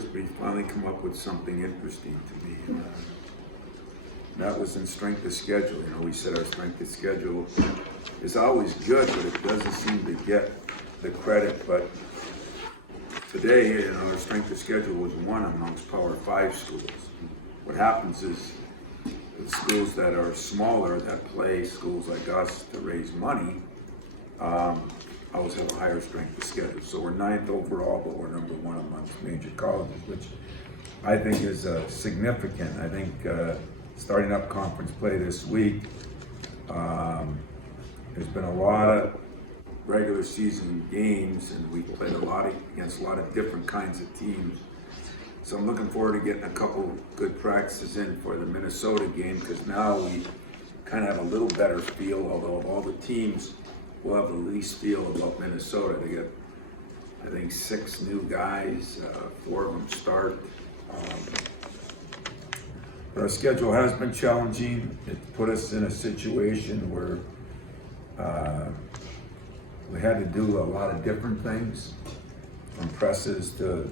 years, we finally come up with something interesting to me. That was in strength of schedule. You know, we said our strength of schedule is always good, but it doesn't seem to get the credit. But today, you know, our strength of schedule was one amongst Power 5 schools. What happens is the schools that are smaller, that play schools like us to raise money, always have a higher strength of schedule. So we're 9th overall, but we're number 1 amongst major colleges, which I think is significant. I think starting up conference play this week, there's been a lot of regular season games, and we played against a lot of different kinds of teams. So I'm looking forward to getting a couple good practices in for the Minnesota game, because now we kind of have a little better feel, although of all the teams, we'll have the least feel about Minnesota. They get, I think, 6 new guys, 4 of them start. But our schedule has been challenging. It put us in a situation where we had to do a lot of different things, from presses to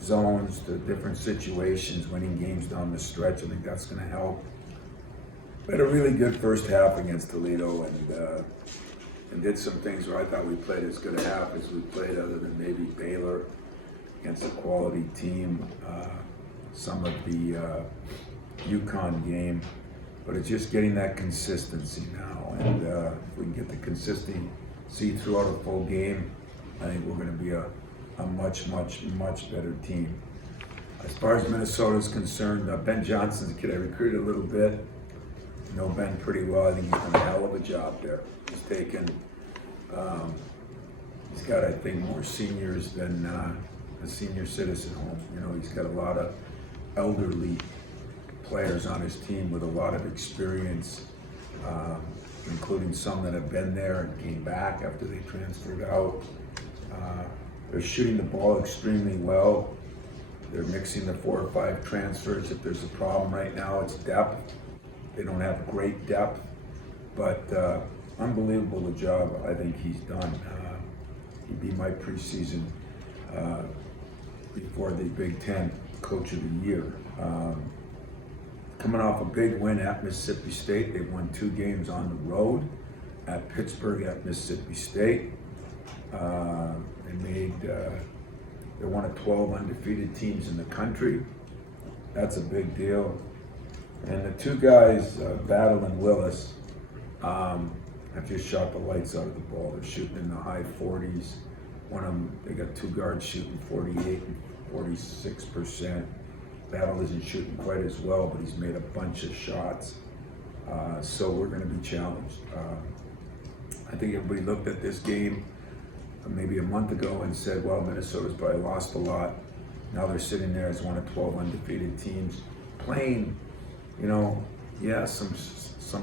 zones to different situations, winning games down the stretch. I think that's going to help. We had a really good first half against Toledo, and did some things where I thought we played as good a half as we played, other than maybe Baylor against a quality team, some of the UConn game. But it's just getting that consistency now, and if we can get the consistency throughout a full game, I think we're going to be a much better team. As far as Minnesota is concerned, Ben Johnson's a kid I recruited a little bit. Know Ben pretty well. I think he's done a hell of a job there. He's taken, he's got, I think, more seniors than a senior citizen home. You know, he's got a lot of elderly players on his team with a lot of experience, including some that have been there and came back after they transferred out. They're shooting the ball extremely well. They're mixing the 4 or 5 transfers. If there's a problem right now, it's depth. They don't have great depth, but unbelievable the job I think he's done. He'd be my preseason before the Big Ten Coach of the Year. Coming off a big win at Mississippi State. They've won 2 games on the road, at Pittsburgh, at Mississippi State. They're one of 12 undefeated teams in the country. That's a big deal. And the 2 guys, Battle and Willis, have just shot the lights out of the ball. They're shooting in the high 40s. One of them, they got 2 guards shooting 48 and 46%. Battle isn't shooting quite as well, but he's made a bunch of shots. So we're going to be challenged. I think everybody looked at this game maybe a month ago and said, well, Minnesota's probably lost a lot. Now they're sitting there as one of 12 undefeated teams, playing, you know, yeah, some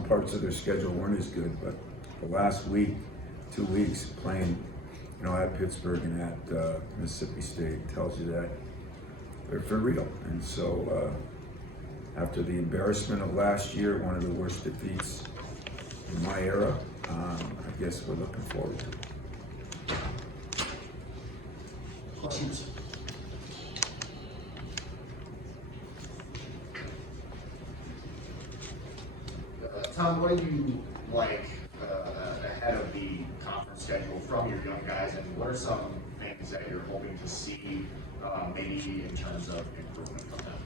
parts of their schedule weren't as good, but the last week, 2 weeks playing, you know, at Pittsburgh and at Mississippi State tells you that they're for real. And so after the embarrassment of last year, one of the worst defeats in my era, I guess we're looking forward to it. Questions? Tom, what do you like ahead of the conference schedule from your young guys, and what are some things that you're hoping to see maybe in terms of improvement from them?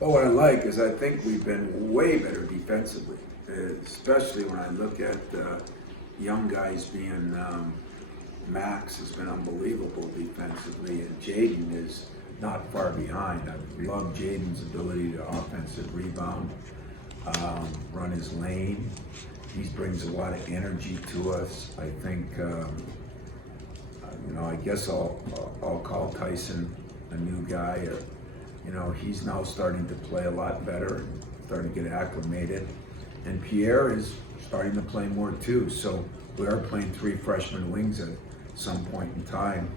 Well, what I like is I think we've been way better defensively, especially when I look at young guys being Max has been unbelievable defensively, and Jaden is not far behind. I love Jaden's ability to offensive rebound, run his lane. He brings a lot of energy to us. I think, you know, I guess I'll call Tyson a new guy. You know, he's now starting to play a lot better, starting to get acclimated. And Pierre is starting to play more too. So we are playing 3 freshman wings at some point in time,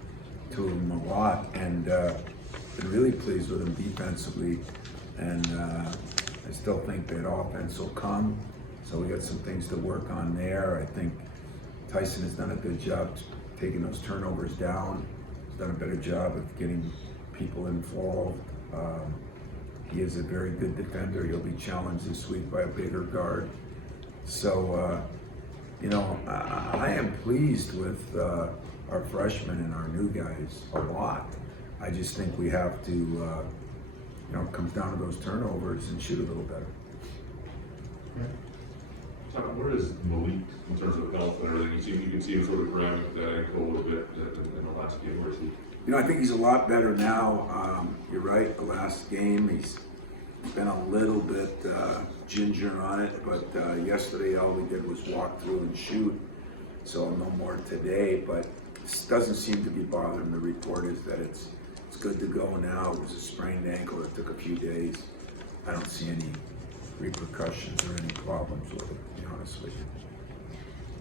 2 of them a lot, and been really pleased with them defensively. And I still think that offense will come. So we got some things to work on there. I think Tyson has done a good job taking those turnovers down. He's done a better job of getting people involved. He is a very good defender. He'll be challenged this week by a bigger guard. So, I am pleased with our freshmen and our new guys a lot. I just think we have to, it comes down to those turnovers and shoot a little better. Tom, where is Malik in terms of health and everything? You can see him sort of grabbing with that ankle a little bit in the last game. Where is he? I think he's a lot better now. You're right, the last game, he's been a little bit ginger on it, but yesterday all we did was walk through and shoot, so no more today, but this doesn't seem to be bothering. The report is that it's good to go now. It was a sprained ankle, it took a few days. I don't see any repercussions or any problems with it, to be honest with you.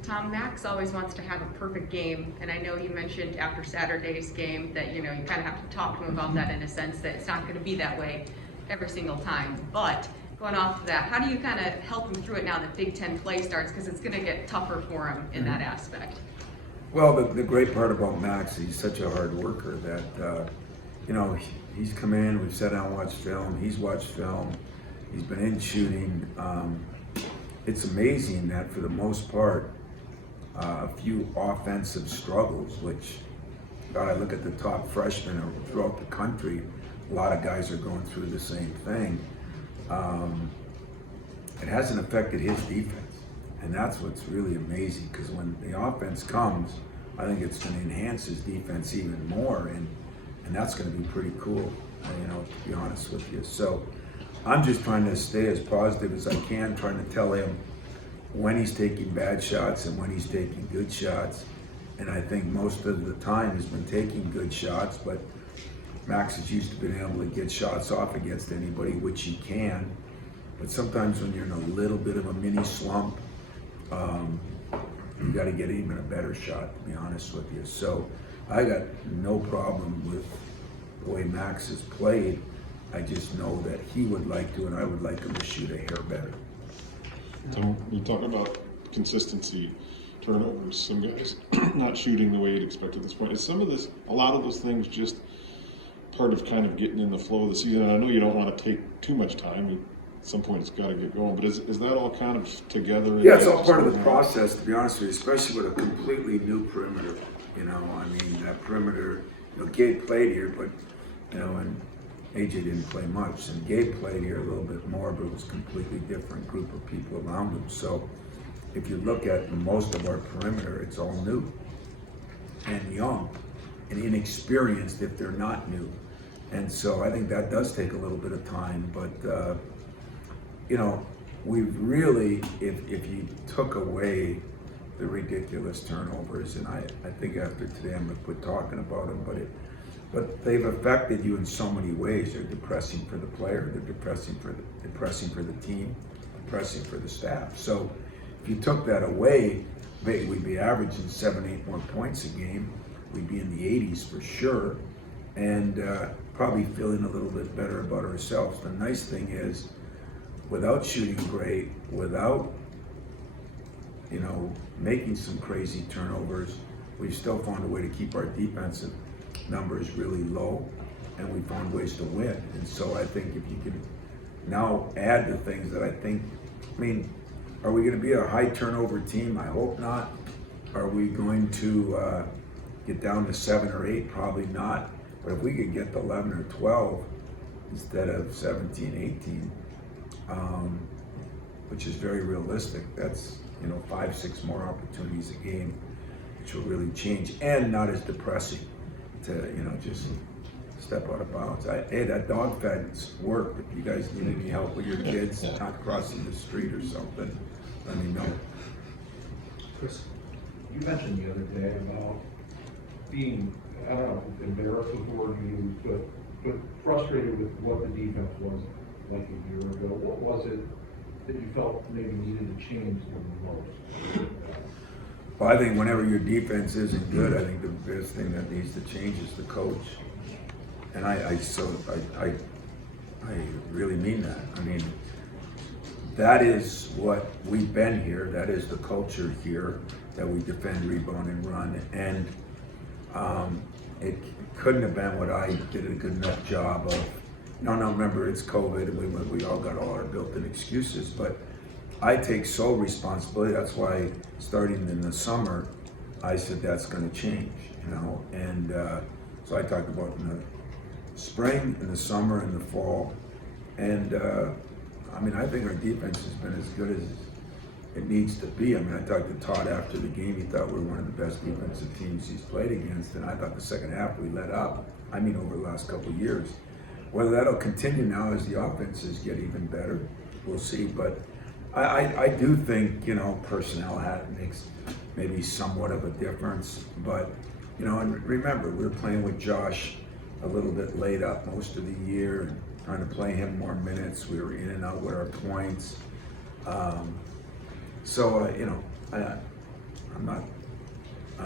Tom, Max always wants to have a perfect game, and I know you mentioned after Saturday's game that you kind of have to talk to him about that in a sense that it's not going to be that way every single time. But going off of that, how do you kind of help him through it now that Big Ten play starts, because it's going to get tougher for him in that aspect? Well, the great part about Max, he's such a hard worker that he's come in, we've sat down and watched film, he's watched film, he's been in shooting. It's amazing that for the most part, a few offensive struggles, which, God, I look at the top freshmen throughout the country, a lot of guys are going through the same thing. It hasn't affected his defense, and that's what's really amazing, because when the offense comes, I think it's going to enhance his defense even more, and that's going to be pretty cool, to be honest with you. So I'm just trying to stay as positive as I can, trying to tell him when he's taking bad shots and when he's taking good shots. And I think most of the time he's been taking good shots, but Max is used to being able to get shots off against anybody, which he can. But sometimes when you're in a little bit of a mini slump, you got to get even a better shot, to be honest with you. So I got no problem with the way Max has played. I just know that he would like to, and I would like him to shoot a hair better. Tom, you talk about consistency, turnovers, some guys not shooting the way you'd expect at this point. Is a lot of those things just part of kind of getting in the flow of the season? And I know you don't want to take too much time. At some point it's got to get going, but is that all kind of together? Yeah, it's all part of the process, to be honest with you, especially with a completely new perimeter. That perimeter, Gabe played here, but, and AJ didn't play much, and Gabe played here a little bit more, but it was a completely different group of people around him. So if you look at most of our perimeter, it's all new and young and inexperienced if they're not new. And so I think that does take a little bit of time, but we've really, if you took away the ridiculous turnovers, and I think after today I'm gonna quit talking about them, but they've affected you in so many ways. They're depressing for the player, they're depressing for the team, depressing for the staff. So if you took that away, we'd be averaging 7-8 more points a game. We'd be in the 80s for sure, and probably feeling a little bit better about ourselves. The nice thing is, without shooting great, without making some crazy turnovers, we've still found a way to keep our defensive numbers really low, and we found ways to win. And so I think if you can now add the things that are we going to be a high turnover team? I hope not. Are we going to get down to 7 or 8? Probably not. But if we could get to 11 or 12 instead of 17, 18, which is very realistic, that's 5-6 more opportunities a game, which will really change, and not as depressing to just step out of bounds. Hey, that dog fence worked. If you guys need any help with your kids not crossing the street or something, let me know. Chris, you mentioned the other day about being, I don't know, embarrassed with the word you used, but frustrated with what the defense was like a year ago. What was it that you felt maybe needed to change the most? Well, I think whenever your defense isn't good, I think the biggest thing that needs to change is the coach. And I really mean that. That is what we've been here. That is the culture here, that we defend, rebound, and run. And it couldn't have been what I did a good enough job of. No, remember, it's COVID, and we all got all our built-in excuses, but I take sole responsibility. That's why starting in the summer, I said that's gonna change, and so I talked about in the spring, in the summer, in the fall, and I think our defense has been as good as it needs to be. I talked to Todd after the game. He thought we were one of the best defensive teams he's played against, and I thought the second half we let up. Over the last couple of years. Whether that'll continue now as the offenses get even better, we'll see. But I do think, personnel makes maybe somewhat of a difference. But, and remember, we were playing with Josh a little bit laid up most of the year and trying to play him more minutes. We were in and out with our points. I'm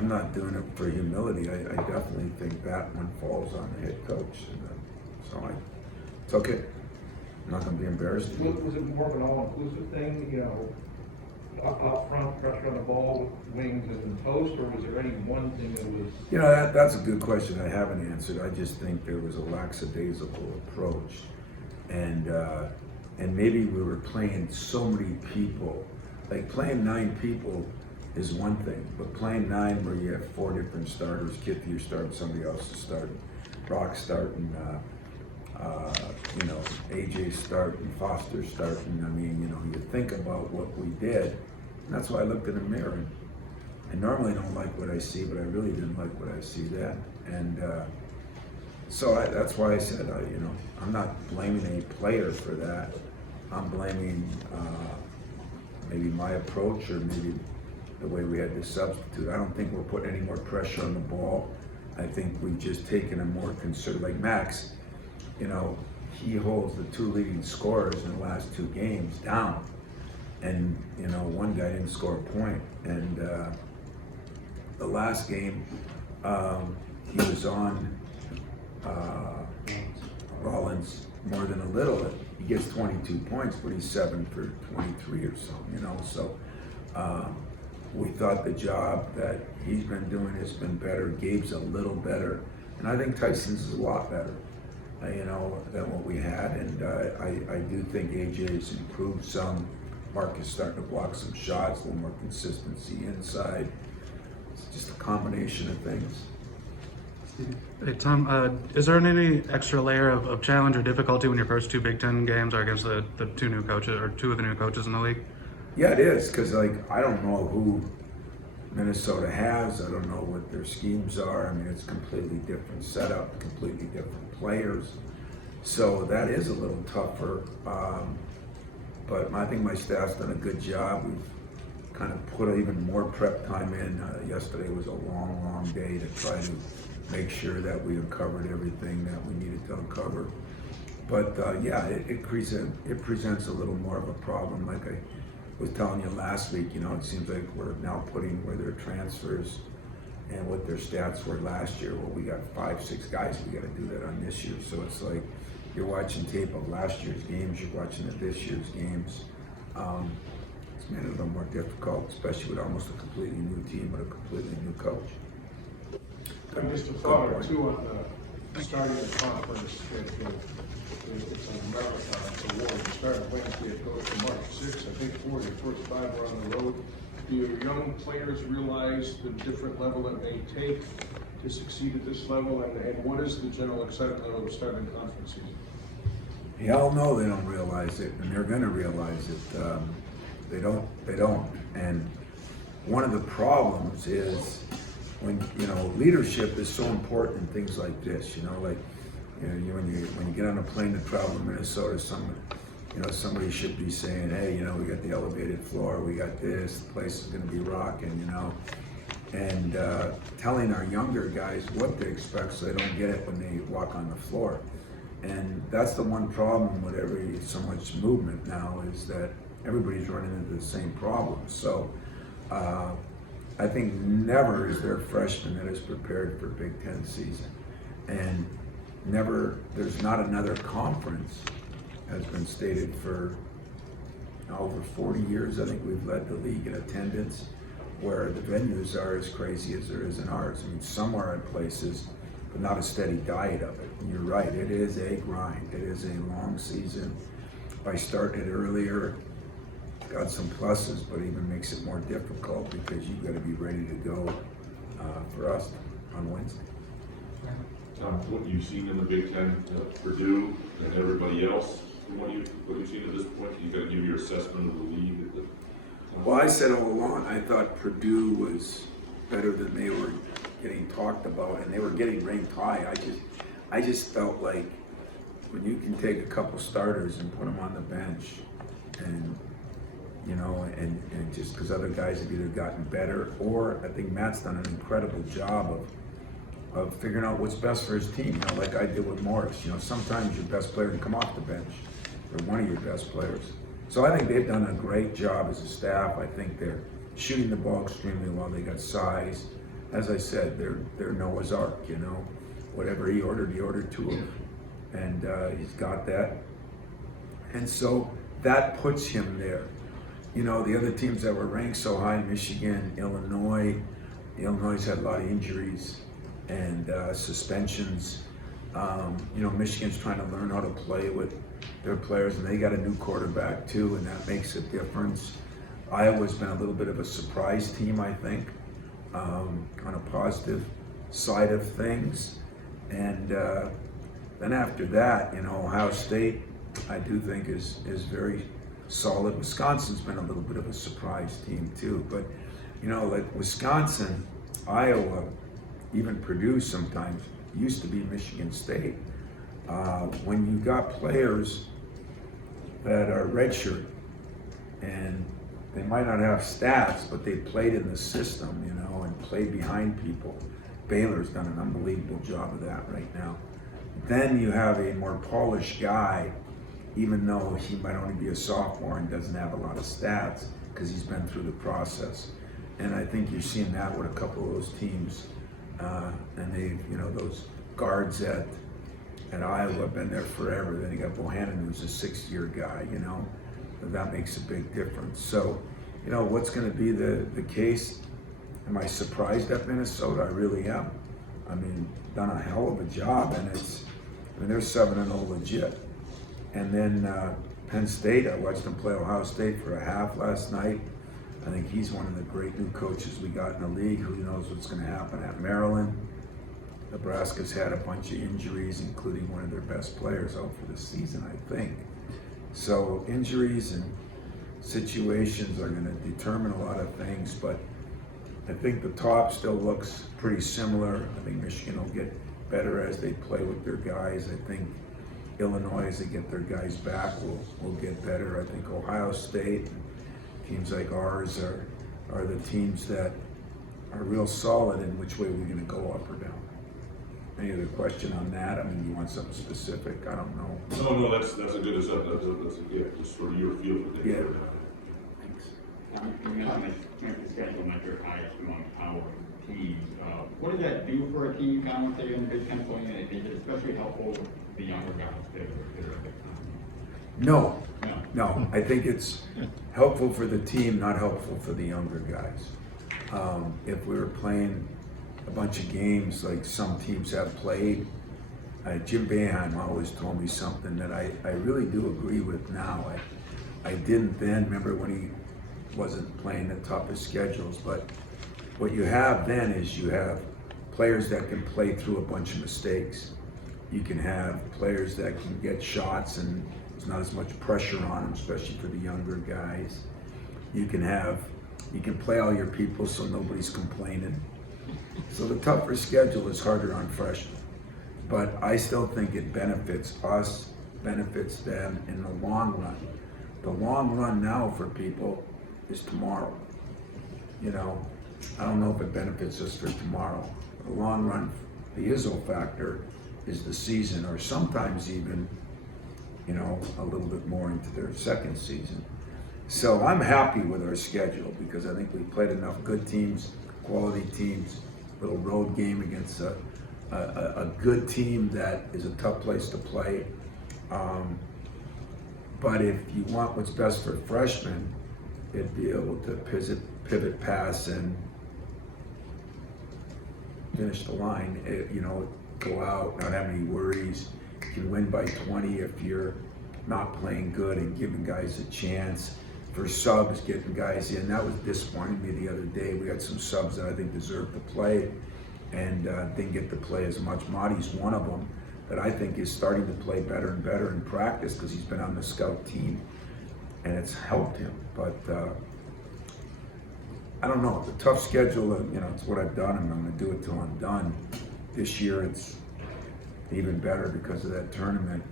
not doing it for humility. I definitely think that one falls on the head coach. It's okay. I'm not going to be embarrassed. Was it more of an all-inclusive thing, up front, pressure on the ball, wings and post, or was there any one thing that was? That's a good question I haven't answered. I just think there was a lackadaisical approach. And maybe we were playing so many people. Like playing 9 people is one thing, but playing 9 where you have 4 different starters, Kitty you're starting, somebody else is starting, Brock starting, AJ starting, Foster starting. You think about what we did, and that's why I looked in the mirror. And I normally don't like what I see, but I really didn't like what I see then. And that's why I said, I'm not blaming a player for that. I'm blaming maybe my approach or maybe the way we had to substitute. I don't think we're putting any more pressure on the ball. I think we've just taken a more conservative, like Max, he holds the 2 leading scorers in the last 2 games down. And, one guy didn't score a point. And the last game, he was on Rollins more than a little. He gets 22 points, but he's 7 for 23 or something, So we thought the job that he's been doing has been better. Gabe's a little better. And I think Tyson's is a lot better, than what we had. And I do think AJ's improved some. Mark is starting to block some shots, a little more consistency inside. It's just a combination of things. Hey, Tom, is there any extra layer of challenge or difficulty when your first 2 Big Ten games are against the 2 new coaches or 2 of the new coaches in the league? Yeah, it is, because I don't know who Minnesota has. I don't know what their schemes are. It's completely different setup, completely different players. So that is a little tougher. But I think my staff's done a good job. We've kind of put even more prep time in. Yesterday was a long day to try to make sure that we uncovered everything that we needed to uncover. But it presents a little more of a problem. Like I was telling you last week, it seems like we're now putting where their transfers and what their stats were last year. Well, we got 5-6 guys. We got to do that on this year. So it's like you're watching tape of last year's games. You're watching this year's games. It's made it a little more difficult, especially with almost a completely new team with a completely new coach. And just a thought or two on the starting the conference. It's a marathon, it's a war. You start Wednesday, it goes to March 6th. I think 4 of your first 5 are on the road. Do your young players realize the different level it may take to succeed at this level? And what is the general excitement level of starting conference season? Y'all know they don't realize it, and they're going to realize it. They don't. And one of the problems is when leadership is so important in things like this. When you get on a plane to travel to Minnesota, somebody should be saying, hey, we got the elevated floor, we got this, the place is going to be rocking, and telling our younger guys what to expect so they don't get it when they walk on the floor. And that's the one problem with so much movement now, is that everybody's running into the same problem. So I think never is there a freshman that is prepared for Big Ten season. And there's not another conference, has been stated for over 40 years. I think we've led the league in attendance, where the venues are as crazy as there is in ours. Some are in places but not a steady diet of it. And you're right, it is a grind. It is a long season. By starting it earlier, got some pluses, but even makes it more difficult because you've got to be ready to go for us on Wednesday. Tom, what you've seen in the Big Ten, Purdue and everybody else, what you've seen at this point, you got to give your assessment of the league. Well, I said all along, I thought Purdue was better than they were getting talked about, and they were getting ranked high. I just felt like when you can take a couple starters and put them on the bench, and you know, and just because other guys have either gotten better, or I think Matt's done an incredible job of figuring out what's best for his team, you know, like I did with Morris. You know, sometimes your best player can come off the bench, or one of your best players. So I think they've done a great job as a staff. I think they're shooting the ball extremely well. They got size. As I said, they're Noah's Ark, you know. Whatever he ordered two of them. And he's got that. And so that puts him there. You know, the other teams that were ranked so high, Michigan, Illinois had a lot of injuries and suspensions. You know, Michigan's trying to learn how to play with their players, and they got a new quarterback too, and that makes a difference. Iowa's been a little bit of a surprise team, I think, on a positive side of things. And then after that, you know, Ohio State, I do think is very solid. Wisconsin's been a little bit of a surprise team too, but you know, like Wisconsin, Iowa, even Purdue sometimes used to be Michigan State. When you got players that are redshirt and they might not have stats, but they played in the system, you know, and played behind people. Baylor's done an unbelievable job of that right now. Then you have a more polished guy, even though he might only be a sophomore and doesn't have a lot of stats because he's been through the process. And I think you're seeing that with a couple of those teams. And they, you know, those guards at Iowa have been there forever. Then you got Bohannon, who's a 6-year guy, you know. That makes a big difference. So, you know, what's going to be the case? Am I surprised at Minnesota? I really am. I mean, done a hell of a job, and they're 7-0 legit. And then Penn State, I watched them play Ohio State for a half last night. I think he's one of the great new coaches we got in the league. Who knows what's going to happen at Maryland? Nebraska's had a bunch of injuries, including one of their best players out for the season, I think. So injuries and situations are going to determine a lot of things, but I think the top still looks pretty similar. I think Michigan will get better as they play with their guys. I think Illinois, as they get their guys back, will get better. I think Ohio State, teams like ours are the teams that are real solid in which way we're going to go up or down. Any other question on that? I mean, you want something specific? I don't know. No, that's a good assessment. That's yeah, just sort of your feel for things. Yeah. Thanks. You mentioned the schedule metric highest among power teams. What does that do for a team kind of say in the Big Ten point? Is it especially helpful for the younger guys that are at Big Ten? No. I think it's helpful for the team, not helpful for the younger guys. If we were playing a bunch of games like some teams have played, Jim Boeheim always told me something that I really do agree with now. I didn't then, remember when he wasn't playing the toughest schedules, but what you have then is you have players that can play through a bunch of mistakes. You can have players that can get shots and there's not as much pressure on them, especially for the younger guys. You can play all your people so nobody's complaining. So the tougher schedule is harder on freshmen. But I still think it benefits us, benefits them in the long run. The long run now for people is tomorrow. You know, I don't know if it benefits us for tomorrow. The long run, the Izzo factor is the season, or sometimes even, you know, a little bit more into their second season. So I'm happy with our schedule because I think we played enough good teams, quality teams, little road game against a good team that is a tough place to play. But if you want what's best for freshmen, it'd be able to pivot pass and finish the line. You know, go out, not have any worries. You can win by 20 if you're not playing good and giving guys a chance. For subs, getting guys in, that was disappointing me the other day. We had some subs that I think deserved to play and didn't get to play as much. Marty's one of them that I think is starting to play better and better in practice because he's been on the scout team and it's helped him. But I don't know, the tough schedule, it's what I've done and I'm gonna do it till I'm done. This year it's even better because of that tournament,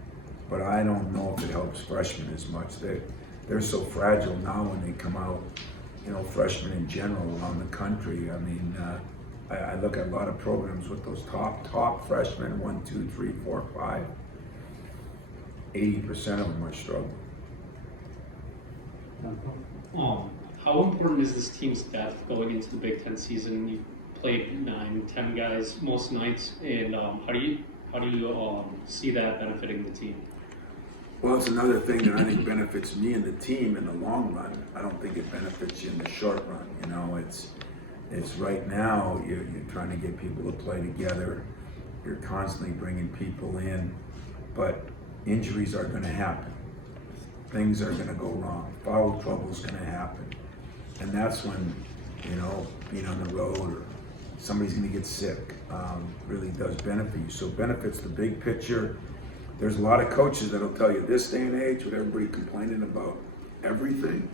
but I don't know if it helps freshmen as much. They're so fragile now when they come out, freshmen in general around the country. I mean, I look at a lot of programs with those top freshmen, 1, 2, 3, 4, 5. 80% of them are struggling. How important is this team's depth going into the Big Ten season? You played 9, 10 guys most nights, and how do you see that benefiting the team? Well, it's another thing that I think benefits me and the team in the long run. I don't think it benefits you in the short run. It's right now you're trying to get people to play together. You're constantly bringing people in, but injuries are going to happen. Things are going to go wrong. Foul trouble is going to happen, and that's when being on the road or somebody's going to get sick really does benefit you. So it benefits the big picture. There's a lot of coaches that'll tell you this day and age with everybody complaining about everything,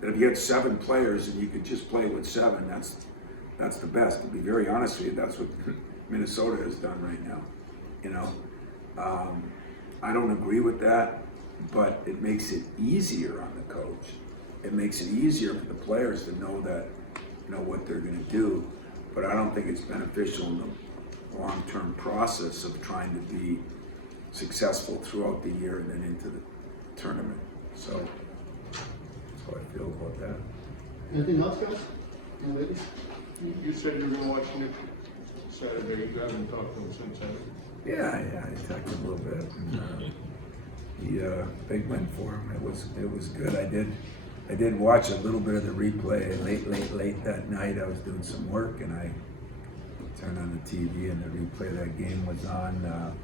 that if you had 7 players and you could just play with 7, that's the best. To be very honest with you, that's what Minnesota has done right now. I don't agree with that, but it makes it easier on the coach. It makes it easier for the players to know that, what they're going to do. But I don't think it's beneficial in the long-term process of trying to be successful throughout the year and then into the tournament. So that's how I feel about that. Anything else, guys? No, ladies? You said you were gonna watch Nick Saturday, you haven't talked to him since, have you? Yeah, I talked to him a little bit. And, big win for him. It was good. I did watch a little bit of the replay late that night. I was doing some work and I turned on the TV and the replay of that game was on.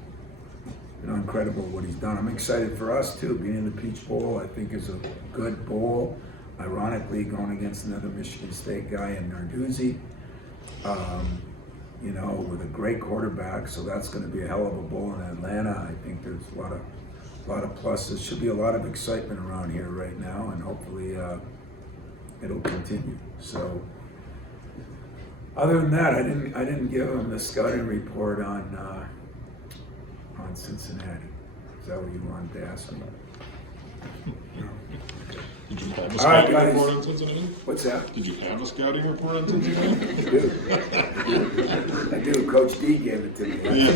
Incredible what he's done. I'm excited for us too. Being in the Peach Bowl, I think is a good bowl. Ironically, going against another Michigan State guy in Narduzzi, with a great quarterback. So that's going to be a hell of a bowl in Atlanta. I think there's a lot of pluses. Should be a lot of excitement around here right now, and hopefully it'll continue. So, other than that, I didn't give him the scouting report on Cincinnati. Is that what you wanted to ask me? No. Did you have a All right, scouting guys. report on Cincinnati? What's that? Did you have a scouting report on Cincinnati? I do. Coach D gave it to me.